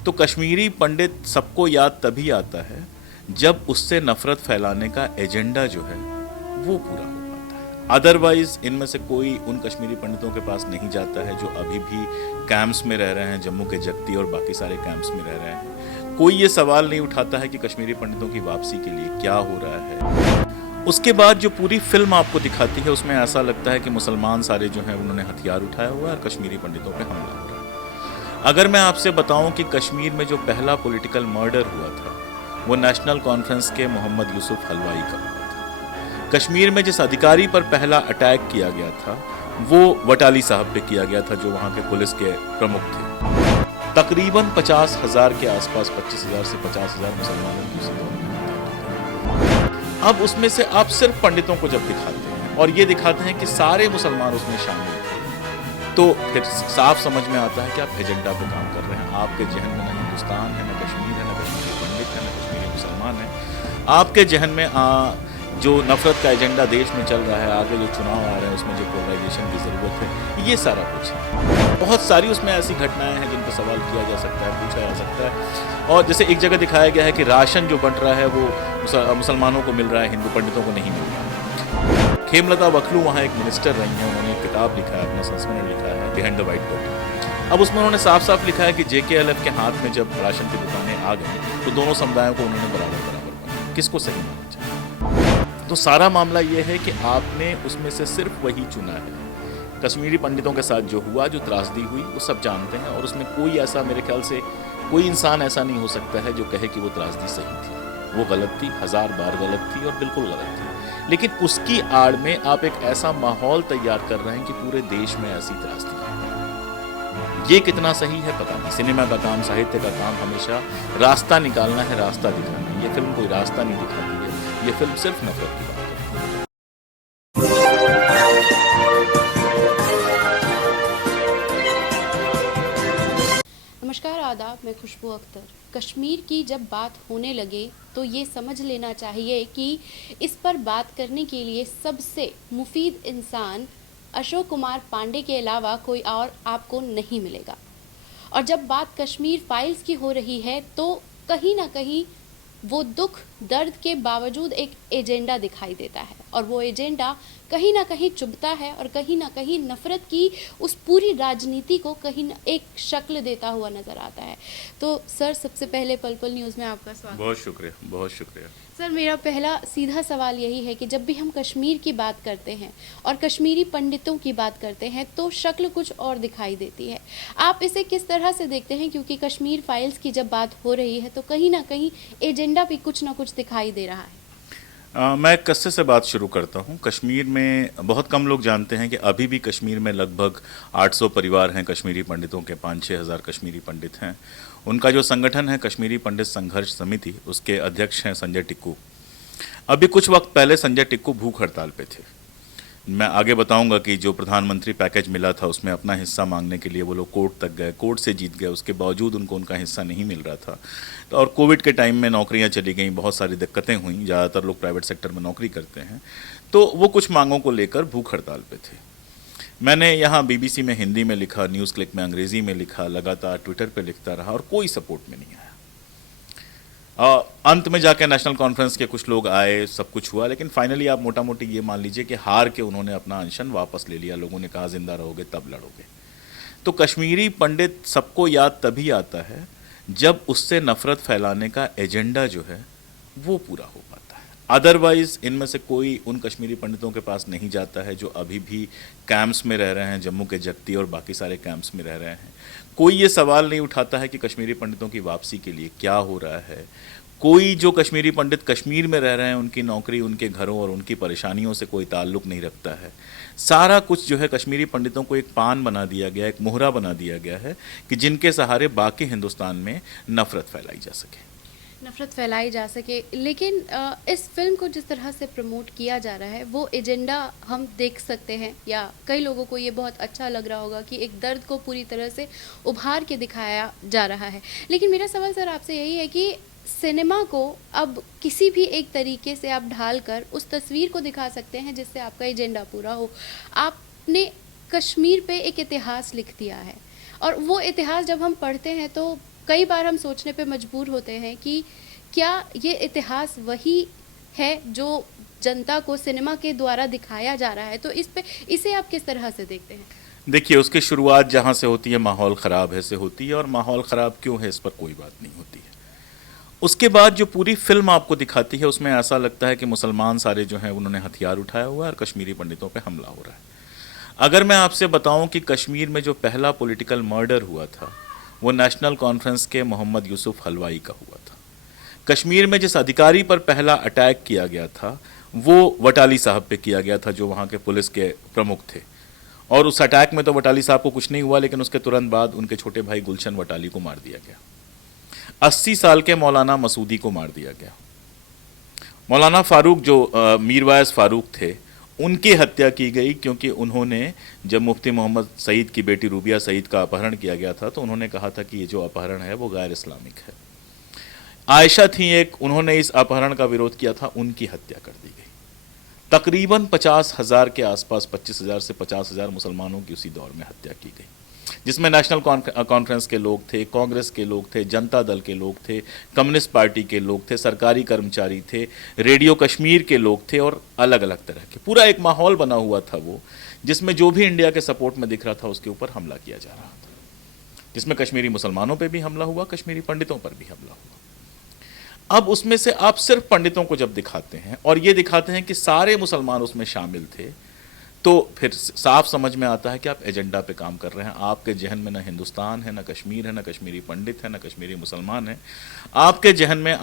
तो कश्मीरी पंडित सबको याद तभी आता है जब उससे नफरत फैलाने का एजेंडा जो है वो पूरा हो पाता है। अदरवाइज इनमें से कोई उन कश्मीरी पंडितों के पास नहीं जाता है जो अभी भी कैंप्स में रह रहे हैं, जम्मू के जगती और बाकी सारे कैंप्स में रह रहे हैं। कोई ये सवाल नहीं उठाता है कि कश्मीरी पंडितों की वापसी के लिए क्या हो रहा है। उसके बाद जो पूरी फिल्म आपको दिखाती है उसमें ऐसा लगता है कि मुसलमान सारे जो हैं उन्होंने हथियार उठाया हुआ है और कश्मीरी पंडितों पे हमला हो रहा है। अगर मैं आपसे बताऊं कि कश्मीर में जो पहला पॉलिटिकल मर्डर हुआ था वो नेशनल कॉन्फ्रेंस के मोहम्मद यूसुफ हलवाई का हुआ था। कश्मीर में जिस अधिकारी पर पहला अटैक किया गया था वो वटाली साहब पे किया गया था जो वहाँ के पुलिस के प्रमुख थे। तकरीबन 50,000 के आसपास, 25,000 से 50,000 मुसलमानों की उस दौर में। अब उसमें से आप सिर्फ पंडितों को जब दिखाते हैं और ये दिखाते हैं कि सारे मुसलमान उसमें शामिल थे, तो फिर साफ समझ में आता है कि आप एजेंडा पे काम कर रहे हैं। आपके जहन में न हिंदुस्तान है, न कश्मीर है, न कश्मीरी पंडित है, न कश्मीरी मुसलमान है। आपके जहन में जो नफरत का एजेंडा देश में चल रहा है, आगे जो चुनाव आ रहे हैं उसमें जो पोलराइजेशन की ज़रूरत है, ये सारा कुछ है। बहुत सारी उसमें ऐसी घटनाएं हैं जिन पर सवाल किया जा सकता है, पूछा जा सकता है। और जैसे एक जगह दिखाया गया है कि राशन जो बंट रहा है वो मुसलमानों को मिल रहा है, हिंदू पंडितों को नहीं मिल रहा। खेमलता वखलू वहाँ एक मिनिस्टर रही हैं, उन्होंने एक किताब लिखा है, अपना संस्मरण लिखा है बिहाइंड द वाइट कर्टन। अब उसमें उन्होंने साफ साफ लिखा है कि JKLF के हाथ में जब राशन की दुकानें आ गई तो दोनों समुदायों को उन्होंने बराबर बराबर किसको सही माना चाहिए। तो सारा मामला ये है कि आपने उसमें से सिर्फ वही चुना है। कश्मीरी पंडितों के साथ जो हुआ, जो त्रासदी हुई, वो सब जानते हैं और उसमें कोई ऐसा, मेरे ख्याल से कोई इंसान ऐसा नहीं हो सकता है जो कहे कि वो त्रासदी सही थी। वो गलत थी, 1000 बार गलत थी और बिल्कुल गलत थी। लेकिन उसकी आड़ में आप एक ऐसा माहौल तैयार कर रहे हैं कि पूरे देश में ऐसी त्रासदी है। ये कितना सही है पता नहीं। सिनेमा का काम, साहित्य का काम हमेशा रास्ता निकालना है, रास्ता दिखाना है। ये फिल्म कोई रास्ता नहीं दिखाती है, ये फिल्म सिर्फ नफरत की बात करती है। नमस्कार, आदाब। मैं खुशबू अख्तर। कश्मीर की जब बात होने लगे तो ये समझ लेना चाहिए कि इस पर बात करने के लिए सबसे मुफीद इंसान अशोक कुमार पांडे के अलावा कोई और आपको नहीं मिलेगा। और जब बात कश्मीर फाइल्स की हो रही है तो कहीं ना कहीं वो दुख दर्द के बावजूद एक एजेंडा दिखाई देता है और वो एजेंडा कहीं ना कहीं चुभता है और कहीं ना कहीं नफरत की उस पूरी राजनीति को कहीं एक शक्ल देता हुआ नज़र आता है। तो सर, सबसे पहले पल पल न्यूज़ में आपका स्वागत। बहुत शुक्रिया, बहुत शुक्रिया। सर, मेरा पहला सीधा सवाल यही है कि जब भी हम कश्मीर की बात करते हैं और कश्मीरी पंडितों की बात करते हैं तो शक्ल कुछ और दिखाई देती है। आप इसे किस तरह से देखते हैं, क्योंकि कश्मीर फाइल्स की जब बात हो रही है तो कहीं ना कहीं एजेंडा भी कुछ ना कुछ दिखाई दे रहा है। मैं एक किस्से से बात शुरू करता हूँ। कश्मीर में बहुत कम लोग जानते हैं कि अभी भी कश्मीर में लगभग 800 परिवार हैं कश्मीरी पंडितों के, 5-6 हज़ार कश्मीरी पंडित हैं। उनका जो संगठन है कश्मीरी पंडित संघर्ष समिति, उसके अध्यक्ष हैं संजय टिक्कू। अभी कुछ वक्त पहले संजय टिक्कू भूख हड़ताल पे थे। मैं आगे बताऊंगा कि जो प्रधानमंत्री पैकेज मिला था उसमें अपना हिस्सा मांगने के लिए वो लोग कोर्ट तक गए, कोर्ट से जीत गए, उसके बावजूद उनको उनका हिस्सा नहीं मिल रहा था। तो और कोविड के टाइम में नौकरियां चली गई, बहुत सारी दिक्कतें हुई, ज़्यादातर लोग प्राइवेट सेक्टर में नौकरी करते हैं, तो वो कुछ मांगों को लेकर भूख हड़ताल पे थे। मैंने यहाँ BBC में हिंदी में लिखा, न्यूज़ क्लिक में अंग्रेज़ी में लिखा, लगातार ट्विटर पर लिखता रहा और कोई सपोर्ट में नहीं आया। अंत में जाके नेशनल कॉन्फ्रेंस के कुछ लोग आए, सब कुछ हुआ, लेकिन फाइनली आप मोटा मोटी ये मान लीजिए कि हार के उन्होंने अपना अनशन वापस ले लिया। लोगों ने कहा जिंदा रहोगे तब लड़ोगे। तो कश्मीरी पंडित सबको याद तभी आता है जब उससे नफरत फैलाने का एजेंडा जो है वो पूरा हो पाता है। अदरवाइज इनमें से कोई उन कश्मीरी पंडितों के पास नहीं जाता है जो अभी भी कैंप्स में रह रहे हैं, जम्मू के जगती और बाकी सारे कैंप्स में रह रहे हैं। कोई ये सवाल नहीं उठाता है कि कश्मीरी पंडितों की वापसी के लिए क्या हो रहा है। कोई जो कश्मीरी पंडित कश्मीर में रह रहे हैं, उनकी नौकरी, उनके घरों और उनकी परेशानियों से कोई ताल्लुक़ नहीं रखता है। सारा कुछ जो है कश्मीरी पंडितों को एक पान बना दिया गया, एक मोहरा बना दिया गया है कि जिनके सहारे बाकी हिंदुस्तान में नफरत फैलाई जा सके। लेकिन इस फिल्म को जिस तरह से प्रमोट किया जा रहा है वो एजेंडा हम देख सकते हैं, या कई लोगों को ये बहुत अच्छा लग रहा होगा कि एक दर्द को पूरी तरह से उभार के दिखाया जा रहा है। लेकिन मेरा सवाल सर आपसे यही है कि सिनेमा को अब किसी भी एक तरीके से आप ढालकर उस तस्वीर को दिखा सकते हैं जिससे आपका एजेंडा पूरा हो। आपने कश्मीर पे एक इतिहास लिख दिया है और वो इतिहास जब हम पढ़ते हैं तो कई बार हम सोचने पे मजबूर होते हैं कि क्या ये इतिहास वही है जो जनता को सिनेमा के द्वारा दिखाया जा रहा है? तो इसे आप किस तरह से देखते हैं? देखिए, उसकी शुरुआत जहाँ से होती है, माहौल ख़राब है से होती है, और माहौल ख़राब क्यों है इस पर कोई बात नहीं होती है। उसके बाद जो पूरी फिल्म आपको दिखाती है उसमें ऐसा लगता है कि मुसलमान सारे जो हैं उन्होंने हथियार उठाया हुआ है और कश्मीरी पंडितों पे हमला हो रहा है। अगर मैं आपसे बताऊं कि कश्मीर में जो पहला पॉलिटिकल मर्डर हुआ था वो नेशनल कॉन्फ्रेंस के मोहम्मद यूसुफ हलवाई का हुआ था। कश्मीर में जिस अधिकारी पर पहला अटैक किया गया था वो वटाली साहब पे किया गया था, जो वहाँ के पुलिस के प्रमुख थे। और उस अटैक में तो वटाली साहब को कुछ नहीं हुआ, लेकिन उसके तुरंत बाद उनके छोटे भाई गुलशन वटाली को मार दिया गया। 80 साल के मौलाना मसूदी को मार दिया गया। मौलाना फारूक जो मीरवाइज फारूक थे उनकी हत्या की गई क्योंकि उन्होंने, जब मुफ्ती मोहम्मद सईद की बेटी रूबिया सईद का अपहरण किया गया था तो उन्होंने कहा था कि ये जो अपहरण है वो गैर इस्लामिक है। आयशा थी एक, उन्होंने इस अपहरण का विरोध किया था, उनकी हत्या कर दी गई। तकरीबन 50,000 के आसपास, 25,000 से 50,000 मुसलमानों की उसी दौर में हत्या की गई, जिसमें नेशनल कॉन्फ्रेंस के लोग थे, कांग्रेस के लोग थे, जनता दल के लोग थे, कम्युनिस्ट पार्टी के लोग थे, सरकारी कर्मचारी थे, रेडियो कश्मीर के लोग थे और अलग अलग तरह के। पूरा एक माहौल बना हुआ था वो, जिसमें जो भी इंडिया के सपोर्ट में दिख रहा था उसके ऊपर हमला किया जा रहा था, जिसमें कश्मीरी मुसलमानों पर भी हमला हुआ, कश्मीरी पंडितों पर भी हमला हुआ। अब उसमें से आप सिर्फ पंडितों को जब दिखाते हैं और ये दिखाते हैं कि सारे मुसलमान उसमें शामिल थे, तो फिर साफ समझ में आता है कि आप एजेंडा पे काम कर रहे हैं। आपके जहन में ना हिंदुस्तान है, ना कश्मीर है, ना कश्मीरी पंडित है, ना कश्मीरी मुसलमान है। आपके जहन में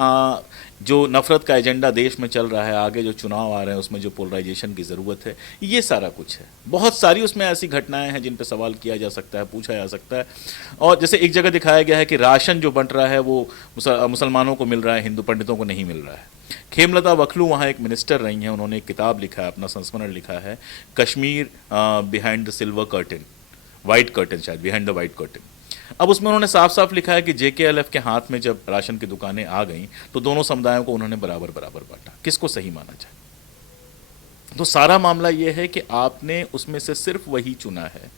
जो नफ़रत का एजेंडा देश में चल रहा है, आगे जो चुनाव आ रहे हैं उसमें जो पोलराइजेशन की ज़रूरत है, ये सारा कुछ है। बहुत सारी उसमें ऐसी घटनाएं हैं जिन पे सवाल किया जा सकता है, पूछा जा सकता है। और जैसे एक जगह दिखाया गया है कि राशन जो बंट रहा है वो मुसलमानों को मिल रहा है, हिंदू पंडितों को नहीं मिल रहा है। खेमलता वखलू वहाँ एक मिनिस्टर रही हैं, उन्होंने एक किताब लिखा है, अपना संस्मरण लिखा है, Kashmir behind the silver curtain, white curtain, शायद बिहाइंड द वाइट कर्टन। अब उसमें उन्होंने साफ साफ लिखा है कि JKLF के हाथ में जब राशन की दुकानें आ गईं तो दोनों समुदायों को उन्होंने बराबर बराबर बांटा। किसको सही माना जाए? तो सारा मामला यह है कि आपने उसमें से सिर्फ वही चुना है।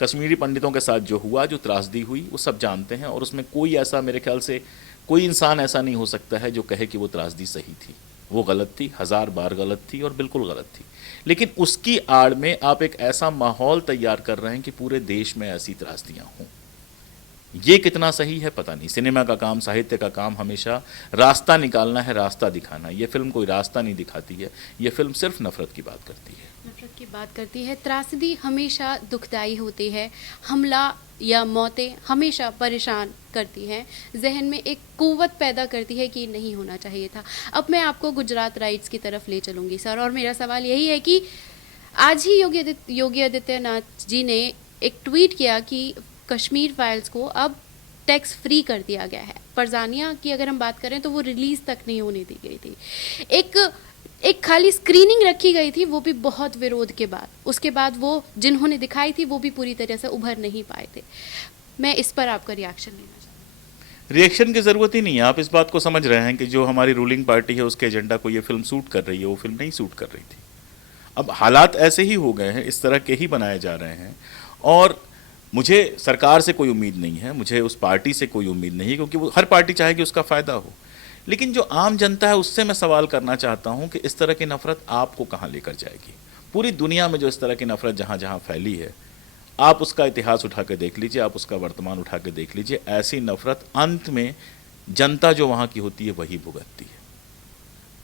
कश्मीरी पंडितों के साथ जो हुआ, जो त्रासदी हुई, वो सब जानते हैं और उसमें कोई ऐसा, मेरे ख्याल से कोई इंसान ऐसा नहीं हो सकता है जो कहे कि वो त्रासदी सही थी। वो गलत थी, 1000 बार गलत थी और बिल्कुल गलत थी। लेकिन उसकी आड़ में आप एक ऐसा माहौल तैयार कर रहे हैं कि पूरे देश में ऐसी त्रासदियां हों। ये कितना सही है पता नहीं। सिनेमा का काम, साहित्य का काम हमेशा रास्ता निकालना है, रास्ता दिखाना। ये फिल्म कोई रास्ता नहीं दिखाती है, ये फिल्म सिर्फ नफरत की बात करती है। नफरत की बात करती है। त्रासदी हमेशा दुखदाई होती है, हमला या मौतें हमेशा परेशान करती हैं, जहन में एक कुव्वत पैदा करती है कि नहीं होना चाहिए था। अब मैं आपको गुजरात राइट्स की तरफ ले चलूँगी सर, और मेरा सवाल यही है कि आज ही योगी आदित्यनाथ जी ने एक ट्वीट किया कि कश्मीर फाइल्स को अब टैक्स फ्री कर दिया गया है। परजानिया की अगर हम बात करें तो वो रिलीज तक नहीं होने दी गई थी। एक खाली स्क्रीनिंग रखी गई थी, वो भी बहुत विरोध के बाद। उसके बाद वो जिन्होंने दिखाई थी वो भी पूरी तरह से उभर नहीं पाए थे। मैं इस पर आपका रिएक्शन लेना चाहती हूँ। रिएक्शन की ज़रूरत ही नहीं है। आप इस बात को समझ रहे हैं कि जो हमारी रूलिंग पार्टी है उसके एजेंडा को ये फिल्म सूट कर रही है, वो फिल्म नहीं सूट कर रही थी। अब हालात ऐसे ही हो गए हैं, इस तरह के ही बनाए जा रहे हैं। और मुझे सरकार से कोई उम्मीद नहीं है, मुझे उस पार्टी से कोई उम्मीद नहीं है, क्योंकि वो हर पार्टी चाहेगी उसका फ़ायदा हो। लेकिन जो आम जनता है उससे मैं सवाल करना चाहता हूं कि इस तरह की नफ़रत आपको कहां लेकर जाएगी। पूरी दुनिया में जो इस तरह की नफ़रत जहां जहां फैली है, आप उसका इतिहास उठा के देख लीजिए, आप उसका वर्तमान उठा के देख लीजिए। ऐसी नफ़रत अंत में जनता जो वहाँ की होती है वही भुगतती है।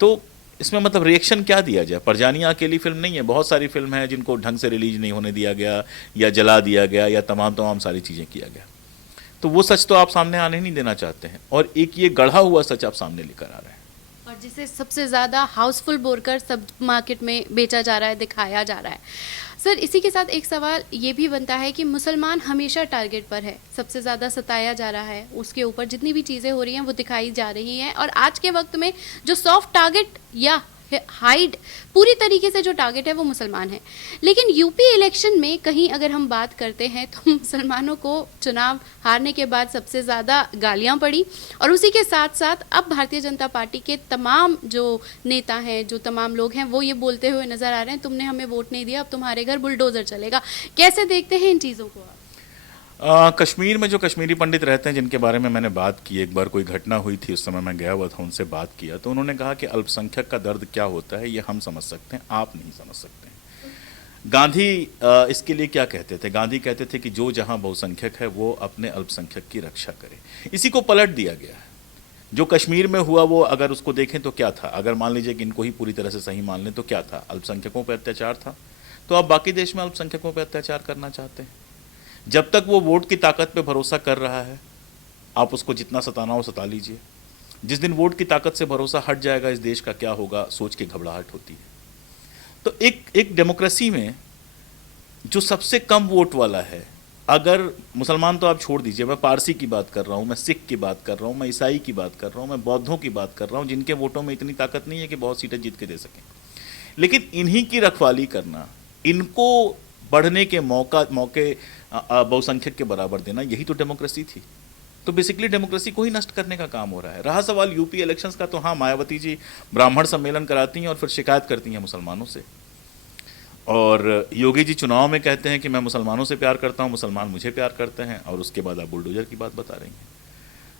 तो इसमें मतलब रिएक्शन क्या दिया जाए? परजानिया अकेली फिल्म नहीं है, बहुत सारी फिल्म है जिनको ढंग से रिलीज नहीं होने दिया गया या जला दिया गया या तमाम सारी चीज़ें किया गया। तो वो सच तो आप सामने आने नहीं देना चाहते हैं, और एक ये गढ़ा हुआ सच आप सामने लेकर आ रहे हैं, और जिसे सबसे ज़्यादा हाउसफुल बोलकर सब मार्केट में बेचा जा रहा है, दिखाया जा रहा है। सर, इसी के साथ एक सवाल ये भी बनता है कि मुसलमान हमेशा टारगेट पर है, सबसे ज़्यादा सताया जा रहा है, उसके ऊपर जितनी भी चीज़ें हो रही हैं वो दिखाई जा रही हैं। और आज के वक्त में जो सॉफ्ट टारगेट या हाइड पूरी तरीके से जो टारगेट है वो मुसलमान है। लेकिन यूपी इलेक्शन में कहीं अगर हम बात करते हैं तो मुसलमानों को चुनाव हारने के बाद सबसे ज़्यादा गालियां पड़ी, और उसी के साथ साथ अब भारतीय जनता पार्टी के तमाम जो नेता हैं, जो तमाम लोग हैं, वो ये बोलते हुए नज़र आ रहे हैं, तुमने हमें वोट नहीं दिया, अब तुम्हारे घर बुलडोज़र चलेगा। कैसे देखते हैं इन चीज़ों को आप? कश्मीर में जो कश्मीरी पंडित रहते हैं जिनके बारे में मैंने बात की, एक बार कोई घटना हुई थी, उस समय मैं गया हुआ था, उनसे बात किया तो उन्होंने कहा कि अल्पसंख्यक का दर्द क्या होता है ये हम समझ सकते हैं, आप नहीं समझ सकते हैं। गांधी इसके लिए क्या कहते थे? गांधी कहते थे कि जो जहां बहुसंख्यक है वो अपने अल्पसंख्यक की रक्षा करे। इसी को पलट दिया गया है। जो कश्मीर में हुआ वो अगर उसको देखें तो क्या था? अगर मान लीजिए कि इनको ही पूरी तरह से सही मान लें तो क्या था? अल्पसंख्यकों पर अत्याचार था। तो आप बाकी देश में अल्पसंख्यकों पर अत्याचार करना चाहते हैं? जब तक वो वोट की ताकत पे भरोसा कर रहा है आप उसको जितना सताना हो सता लीजिए। जिस दिन वोट की ताकत से भरोसा हट जाएगा इस देश का क्या होगा सोच के घबराहट होती है। तो एक डेमोक्रेसी में जो सबसे कम वोट वाला है, अगर मुसलमान तो आप छोड़ दीजिए, मैं पारसी की बात कर रहा हूँ, मैं सिख की बात कर रहा हूँ, मैं ईसाई की बात कर रहा हूँ, मैं बौद्धों की बात कर रहा हूँ, जिनके वोटों में इतनी ताकत नहीं है कि बहुत सीटें जीत के दे सकें, लेकिन इन्हीं की रखवाली करना, इनको बढ़ने के मौके बहुसंख्यक के बराबर देना, यही तो डेमोक्रेसी थी। तो बेसिकली डेमोक्रेसी को ही नष्ट करने का काम हो रहा है। रहा सवाल यूपी इलेक्शंस का, तो हाँ, मायावती जी ब्राह्मण सम्मेलन कराती हैं और फिर शिकायत करती हैं मुसलमानों से, और योगी जी चुनाव में कहते हैं कि मैं मुसलमानों से प्यार करता हूं, मुसलमान मुझे प्यार करते हैं, और उसके बाद आप बुलडोजर की बात बता रही हैं।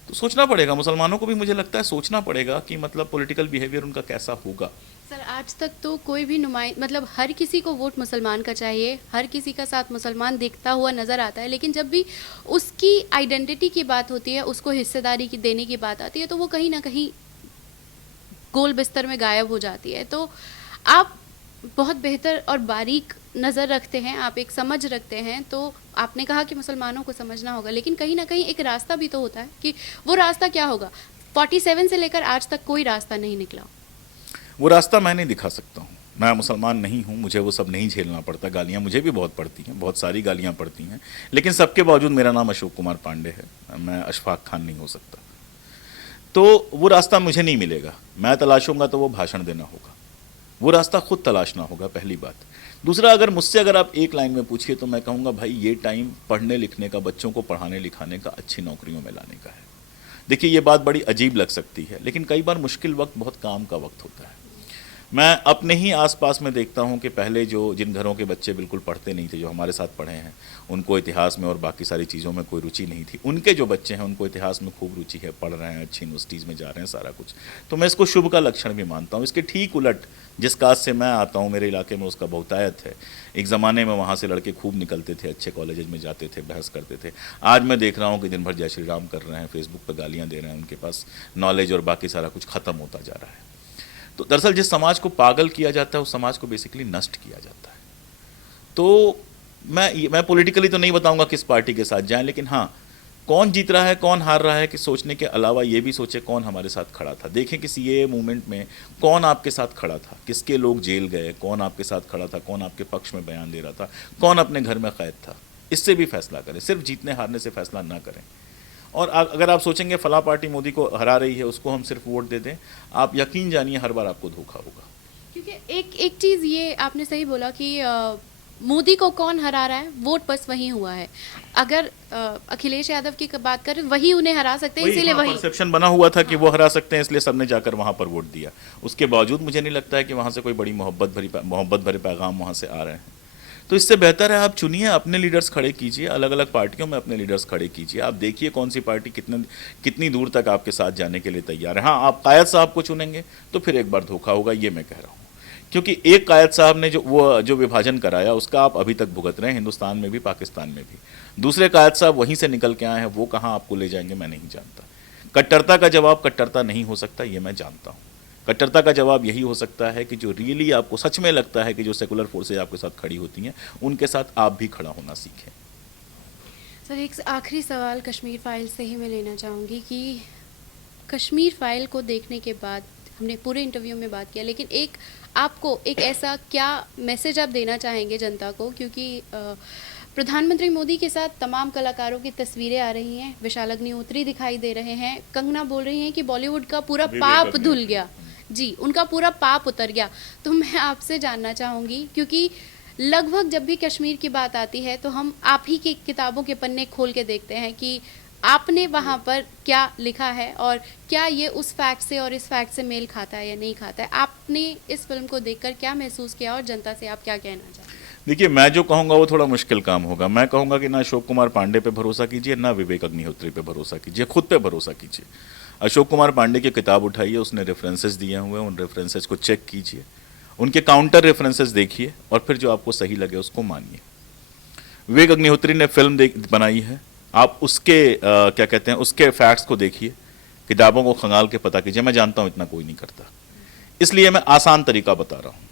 तो सोचना पड़ेगा, मुसलमानों को भी मुझे लगता है सोचना पड़ेगा कि मतलब पॉलिटिकल बिहेवियर उनका कैसा होगा। सर, आज तक तो कोई भी मतलब हर किसी को वोट मुसलमान का चाहिए, हर किसी का साथ मुसलमान देखता हुआ नज़र आता है, लेकिन जब भी उसकी आइडेंटिटी की बात होती है, उसको हिस्सेदारी की देने की बात आती है, तो वो कहीं ना कहीं गोल बिस्तर में गायब हो जाती है। तो आप बहुत बेहतर और बारीक नज़र रखते हैं, आप एक समझ रखते हैं, तो आपने कहा कि मुसलमानों को समझना होगा, लेकिन कहीं ना कहीं एक रास्ता भी तो होता है कि वो रास्ता क्या होगा। 47 से लेकर आज तक कोई रास्ता नहीं निकला। वो रास्ता मैं नहीं दिखा सकता हूँ, मैं मुसलमान नहीं हूँ, मुझे वो सब नहीं झेलना पड़ता। गालियाँ मुझे भी बहुत पड़ती हैं, बहुत सारी गालियाँ पड़ती हैं, लेकिन सबके बावजूद मेरा नाम अशोक कुमार पांडे है, मैं अशफाक खान नहीं हो सकता। तो वो रास्ता मुझे नहीं मिलेगा, मैं तलाशूंगा तो वो भाषण देना होगा, वो रास्ता खुद तलाशना होगा, पहली बात। दूसरा, अगर आप एक लाइन में पूछिए तो मैं कहूँगा भाई ये टाइम पढ़ने लिखने का, बच्चों को पढ़ाने लिखाने का, अच्छी नौकरियों में लाने का है। देखिए ये बात बड़ी अजीब लग सकती है, लेकिन कई बार मुश्किल वक्त बहुत काम का वक्त होता है। मैं अपने ही आसपास में देखता हूं कि पहले जिन घरों के बच्चे बिल्कुल पढ़ते नहीं थे, जो हमारे साथ पढ़े हैं, उनको इतिहास में और बाकी सारी चीज़ों में कोई रुचि नहीं थी, उनके जो बच्चे हैं उनको इतिहास में खूब रुचि है, पढ़ रहे हैं, अच्छी यूनिवर्सिटीज़ में जा रहे हैं, सारा कुछ। तो मैं इसको शुभ का लक्षण भी मानता हूँ। इसके ठीक उलट जिस कास्ट से मैं आता हूँ, मेरे इलाके में उसका बहुतायत है। एक ज़माने में वहाँ से लड़के खूब निकलते थे, अच्छे कॉलेज में जाते थे, बहस करते थे। आज मैं देख रहा हूँ कि दिन भर जय श्री राम कर रहे हैं, फेसबुक पर गालियाँ दे रहे हैं, उनके पास नॉलेज और बाकी सारा कुछ ख़त्म होता जा रहा है। तो दरअसल जिस समाज को पागल किया जाता है उस समाज को बेसिकली नष्ट किया जाता है। तो मैं पॉलिटिकली तो नहीं बताऊंगा किस पार्टी के साथ जाएं, लेकिन हाँ, कौन जीत रहा है कौन हार रहा है कि सोचने के अलावा ये भी सोचे कौन हमारे साथ खड़ा था। देखें कि सीएए मूवमेंट में कौन आपके साथ खड़ा था, किसके लोग जेल गए, कौन आपके साथ खड़ा था, कौन आपके पक्ष में बयान दे रहा था, कौन अपने घर में कैद था। इससे भी फैसला करें, सिर्फ जीतने हारने से फैसला ना करें। और अगर आप सोचेंगे फला पार्टी मोदी को हरा रही है, उसको हम सिर्फ वोट दे दें, आप यकीन जानिए हर बार आपको धोखा होगा। क्योंकि एक चीज़ ये आपने सही बोला कि मोदी को कौन हरा रहा है, वोट बस वही हुआ है। अगर अखिलेश यादव की बात करें, वही उन्हें हरा सकते हैं, इसीलिए वही परसेप्शन बना हुआ था कि वो हरा सकते हैं, इसलिए सबने जाकर वहां पर वोट दिया। उसके बावजूद मुझे नहीं लगता है कि वहां से कोई बड़ी मोहब्बत भरे पैगाम वहां से आ रहे हैं। तो इससे बेहतर है आप चुनिए, अपने लीडर्स खड़े कीजिए, अलग अलग पार्टियों में अपने लीडर्स खड़े कीजिए। आप देखिए कौन सी पार्टी कितनी दूर तक आपके साथ जाने के लिए तैयार है। हाँ, आप कायद साहब को चुनेंगे तो फिर एक बार धोखा होगा, ये मैं कह रहा हूँ। क्योंकि एक कायद साहब ने जो विभाजन कराया उसका आप अभी तक भुगत रहे हैं, हिंदुस्तान में भी पाकिस्तान में भी। दूसरे कायद साहब वहीं से निकल के आए हैं, वो कहाँ आपको ले जाएंगे मैं नहीं जानता। कट्टरता का जवाब कट्टरता नहीं हो सकता, ये मैं जानता हूँ। कट्टरता का जवाब यही हो सकता है कि जो रियली आपको सच में लगता है कि जो सेकुलर फोर्सेज आपके साथ खड़ी होती हैं, उनके साथ आप भी खड़ा होना सीखें। सर, एक आखिरी सवाल कश्मीर फाइल से ही मैं लेना चाहूँगी कि कश्मीर फाइल को देखने के बाद, हमने पूरे इंटरव्यू में बात किया, लेकिन आपको एक ऐसा क्या मैसेज आप देना चाहेंगे जनता को, क्योंकि प्रधानमंत्री मोदी के साथ तमाम कलाकारों की तस्वीरें आ रही हैं, विशाल अग्निहोत्री दिखाई दे रहे हैं, कंगना बोल रही हैं कि बॉलीवुड का पूरा पाप धुल गया, जी, उनका पूरा पाप उतर गया। तो मैं आपसे जानना चाहूँगी, क्योंकि लगभग जब भी कश्मीर की बात आती है तो हम आप ही की किताबों के पन्ने खोल के देखते हैं कि आपने वहाँ पर क्या लिखा है और क्या ये उस फैक्ट से और इस फैक्ट से मेल खाता है या नहीं खाता है। आपने इस फिल्म को देखकर क्या महसूस किया और जनता से आप क्या कहना चाहते हैं? देखिए, मैं जो कहूंगा वो थोड़ा मुश्किल काम होगा। मैं कहूंगा कि ना अशोक कुमार पांडे पे भरोसा कीजिए, ना विवेक अग्निहोत्री पे भरोसा कीजिए, खुद पे भरोसा कीजिए। अशोक कुमार पांडे की किताब उठाइए, उसने रेफरेंसेस दिए हुए हैं, उन रेफरेंसेस को चेक कीजिए, उनके काउंटर रेफरेंसेस देखिए और फिर जो आपको सही लगे उसको मानिए। विवेक अग्निहोत्री ने फिल्म बनाई है, आप उसके क्या कहते हैं, उसके फैक्ट्स को देखिए, किताबों को खंगाल के पता कीजिए। मैं जानता हूं इतना कोई नहीं करता, इसलिए मैं आसान तरीका बता रहा हूं।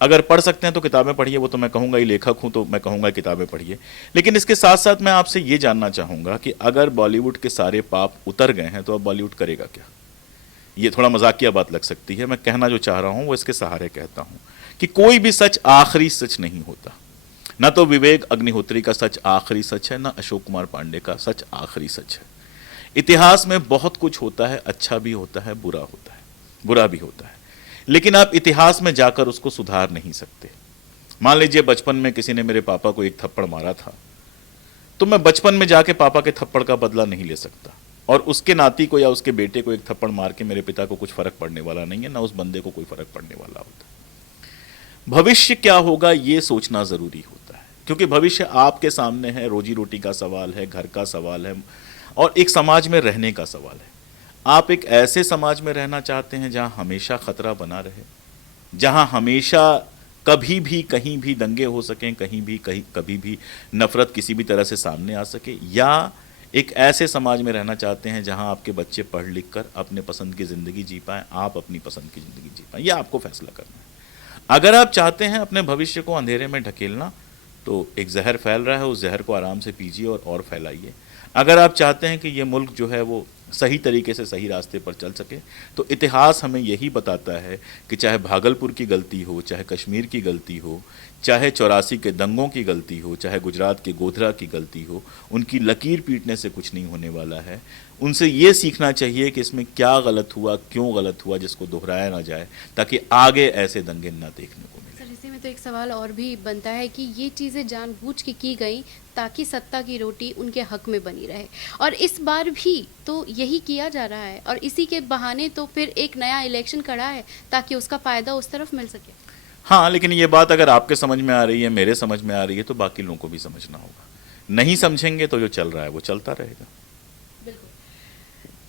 अगर पढ़ सकते हैं तो किताबें पढ़िए, वो तो मैं कहूंगा ही, लेखक हूं तो मैं कहूंगा किताबें पढ़िए। लेकिन इसके साथ साथ मैं आपसे ये जानना चाहूंगा कि अगर बॉलीवुड के सारे पाप उतर गए हैं तो अब बॉलीवुड करेगा क्या? ये थोड़ा मजाकिया बात लग सकती है, मैं कहना जो चाह रहा हूं वो इसके सहारे कहता हूं कि कोई भी सच आखिरी सच नहीं होता। ना तो विवेक अग्निहोत्री का सच आखिरी सच है, ना अशोक कुमार पांडे का सच आखिरी सच है। इतिहास में बहुत कुछ होता है, अच्छा भी होता है, बुरा होता है, बुरा भी होता है, लेकिन आप इतिहास में जाकर उसको सुधार नहीं सकते। मान लीजिए बचपन में किसी ने मेरे पापा को एक थप्पड़ मारा था, तो मैं बचपन में जाके पापा के थप्पड़ का बदला नहीं ले सकता, और उसके नाती को या उसके बेटे को एक थप्पड़ मार के मेरे पिता को कुछ फर्क पड़ने वाला नहीं है, ना उस बंदे को कोई फर्क पड़ने वाला होता। भविष्य क्या होगा ये सोचना जरूरी होता है, क्योंकि भविष्य आपके सामने है। रोजी रोटी का सवाल है, घर का सवाल है, और एक समाज में रहने का सवाल है। आप एक ऐसे समाज में रहना चाहते हैं जहां हमेशा खतरा बना रहे, जहां हमेशा कभी भी कहीं भी दंगे हो सकें, कभी भी नफरत किसी भी तरह से सामने आ सके, या एक ऐसे समाज में रहना चाहते हैं जहां आपके बच्चे पढ़ लिख कर अपने पसंद की ज़िंदगी जी पाएं, आप अपनी पसंद की ज़िंदगी जी पाएं? यह आपको फैसला करना है। अगर आप चाहते हैं अपने भविष्य को अंधेरे में ढकेलना, तो एक जहर फैल रहा है, उस जहर को आराम से पीजिए और फैलाइए। अगर आप चाहते हैं कि ये मुल्क जो है वो सही तरीके से सही रास्ते पर चल सके, तो इतिहास हमें यही बताता है कि चाहे भागलपुर की गलती हो, चाहे कश्मीर की गलती हो, चाहे 84 के दंगों की गलती हो, चाहे गुजरात के गोधरा की गलती हो, उनकी लकीर पीटने से कुछ नहीं होने वाला है। उनसे ये सीखना चाहिए कि इसमें क्या गलत हुआ, क्यों गलत हुआ, जिसको दोहराया ना जाए, ताकि आगे ऐसे दंगे ना देखने को मिले। सर, इसी में तो एक सवाल और भी बनता है कि ये चीज़ें जानबूझ के की गई ताकि सत्ता की रोटी उनके हक में बनी रहे, और इस बार भी तो यही किया जा रहा है, और इसी के बहाने तो फिर एक नया इलेक्शन खड़ा है ताकि उसका फ़ायदा उस तरफ मिल सके। हाँ, लेकिन ये बात अगर आपके समझ में आ रही है, मेरे समझ में आ रही है, तो बाकी लोगों को भी समझना होगा। नहीं समझेंगे तो जो चल रहा है वो चलता रहेगा। बिल्कुल,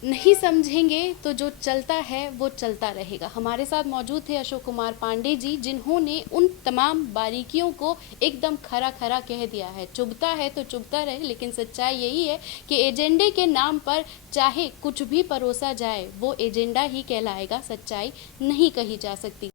नहीं समझेंगे तो जो चलता है वो चलता रहेगा। हमारे साथ मौजूद थे अशोक कुमार पांडे जी, जिन्होंने उन तमाम बारीकियों को एकदम खरा खरा कह दिया है। चुभता है तो चुभता रहे, लेकिन सच्चाई यही है कि एजेंडे के नाम पर चाहे कुछ भी परोसा जाए, वो एजेंडा ही कहलाएगा, सच्चाई नहीं कही जा सकती।